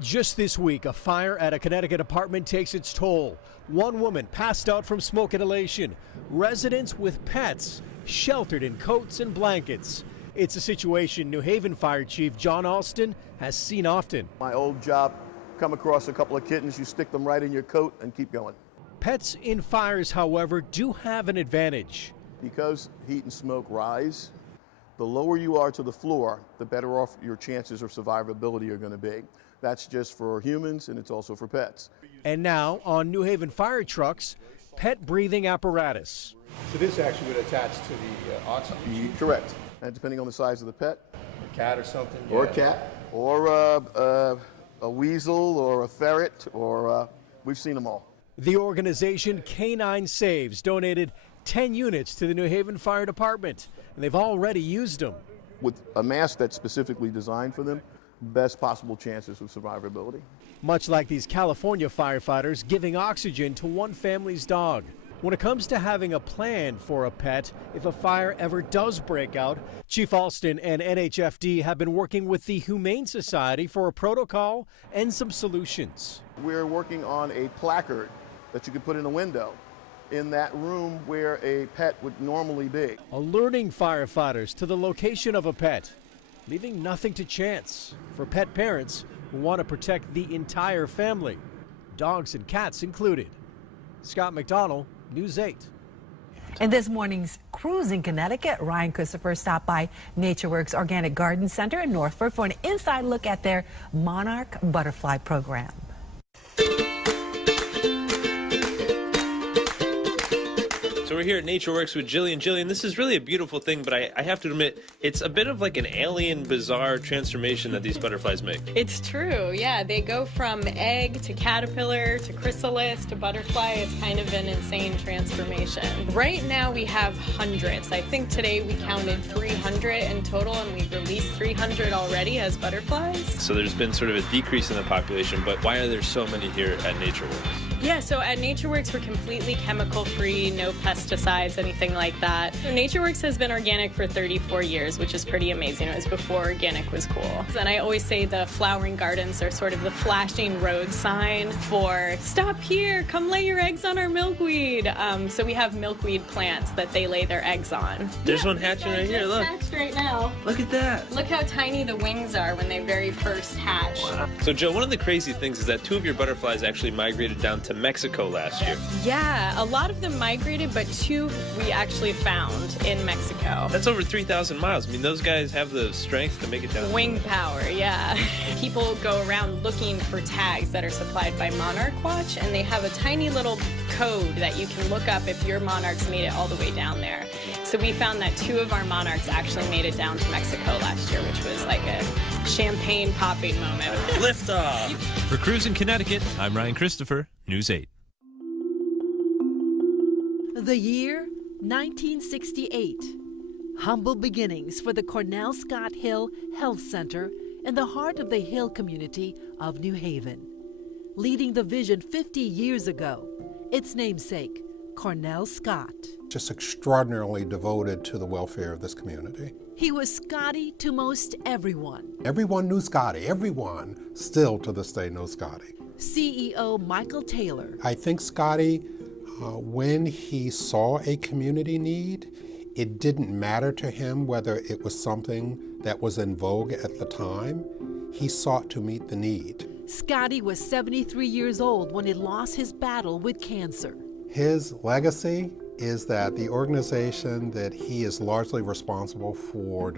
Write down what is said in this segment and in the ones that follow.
Just this week, a fire at a Connecticut apartment takes its toll. One woman passed out from smoke inhalation. Residents with pets sheltered in coats and blankets. It's a situation New Haven Fire Chief John Alston has seen often. My old job, come across a couple of kittens, you stick them right in your coat and keep going. Pets in fires, however, do have an advantage. Because heat and smoke rise, the lower you are to the floor, the better off your chances of survivability are going to be. That's just for humans, and it's also for pets. And now, on New Haven fire trucks, pet breathing apparatus. So this actually would attach to the oxygen? Correct. And depending on the size of the pet. A cat or something? Or a cat. Or a weasel or a ferret, or we've seen them all. The organization Canine Saves donated 10 units to the New Haven Fire Department, and they've already used them. With a mask that's specifically designed for them, best possible chances of survivability. Much like these California firefighters giving oxygen to one family's dog. When it comes to having a plan for a pet, if a fire ever does break out, Chief Alston and NHFD have been working with the Humane Society for a protocol and some solutions. We're working on a placard that you could put in a window in that room where a pet would normally be. Alerting firefighters to the location of a pet, leaving nothing to chance for pet parents who want to protect the entire family, dogs and cats included. Scott McDonald, News 8. In this morning's cruise in Connecticut, Ryan Christopher stopped by NatureWorks Organic Garden Center in Northford for an inside look at their monarch butterfly program. So we're here at NatureWorks with Jillian. Jillian, this is really a beautiful thing, but I have to admit, it's a bit of like an alien, bizarre transformation that these butterflies make. It's true, yeah. They go from egg to caterpillar to chrysalis to butterfly. It's kind of an insane transformation. Right now we have hundreds. I think today we counted 300 in total, and we've released 300 already as butterflies. So there's been sort of a decrease in the population, but why are there so many here at NatureWorks? Yeah, so at NatureWorks, we're completely chemical-free, no pesticides, anything like that. So NatureWorks has been organic for 34 years, which is pretty amazing. It was before organic was cool. And I always say the flowering gardens are sort of the flashing road sign for stop here, come lay your eggs on our milkweed. So we have milkweed plants that they lay their eggs on. There's one hatching right here, look. Hatched right now. Look at that. Look how tiny the wings are when they very first hatch. Wow. So Joe, one of the crazy things is that 2 of your butterflies actually migrated down to Mexico last year. Yeah, a lot of them migrated, but 2 we actually found in Mexico. That's over 3,000 miles. I mean, those guys have the strength to make it down. Wing power, yeah. People go around looking for tags that are supplied by Monarch Watch, and they have a tiny little code that you can look up if your monarchs made it all the way down there. So we found that 2 of our monarchs actually made it down to Mexico last year, which was like a champagne popping moment. Liftoff! For Cruise in Connecticut, I'm Ryan Christopher, News 8. The year 1968. Humble beginnings for the Cornell Scott Hill Health Center in the heart of the Hill community of New Haven. Leading the vision 50 years ago, its namesake, Cornell Scott. Just extraordinarily devoted to the welfare of this community. He was Scotty to most everyone. Everyone knew Scotty. Everyone still to this day knows Scotty. CEO Michael Taylor. I think Scotty, when he saw a community need, it didn't matter to him whether it was something that was in vogue at the time. He sought to meet the need. Scotty was 73 years old when he lost his battle with cancer. His legacy is that the organization that he is largely responsible for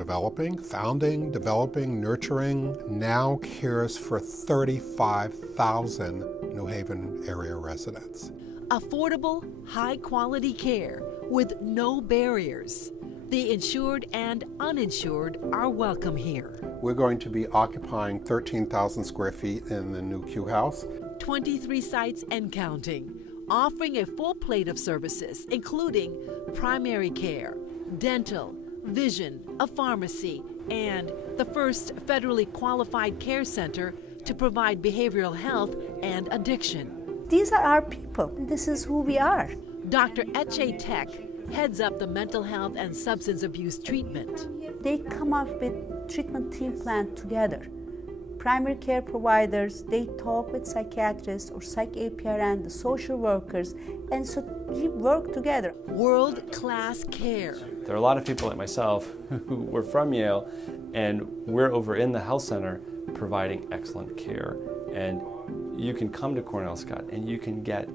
founding, developing, nurturing, now cares for 35,000 New Haven area residents. Affordable, high-quality care with no barriers. The insured and uninsured are welcome here. We're going to be occupying 13,000 square feet in the new Q House. 23 sites and counting, offering a full plate of services, including primary care, dental, vision, a pharmacy, and the first federally qualified care center to provide behavioral health and addiction. These are our people. This is who we are. Dr. Eche Tech heads up the mental health and substance abuse treatment. They come up with treatment team plan together primary care providers, they talk with psychiatrists or psych APRN, the social workers, and so we work together. World-class care. There are a lot of people like myself who were from Yale, and we're over in the health center providing excellent care. And you can come to Cornell Scott and you can get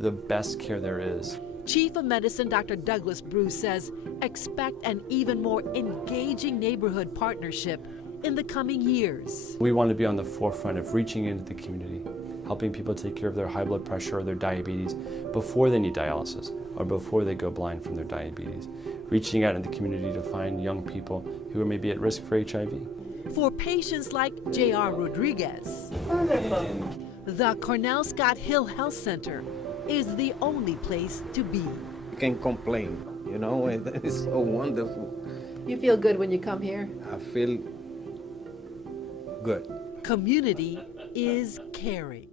the best care there is. Chief of Medicine Dr. Douglas Bruce says expect an even more engaging neighborhood partnership in the coming years. We want to be on the forefront of reaching into the community, helping people take care of their high blood pressure or their diabetes before they need dialysis or before they go blind from their diabetes. Reaching out in the community to find young people who are maybe at risk for HIV. For patients like J.R. Rodriguez, the Cornell Scott Hill Health Center is the only place to be. You can complain, you know, it's so wonderful. You feel good when you come here? I feel good. Community is caring.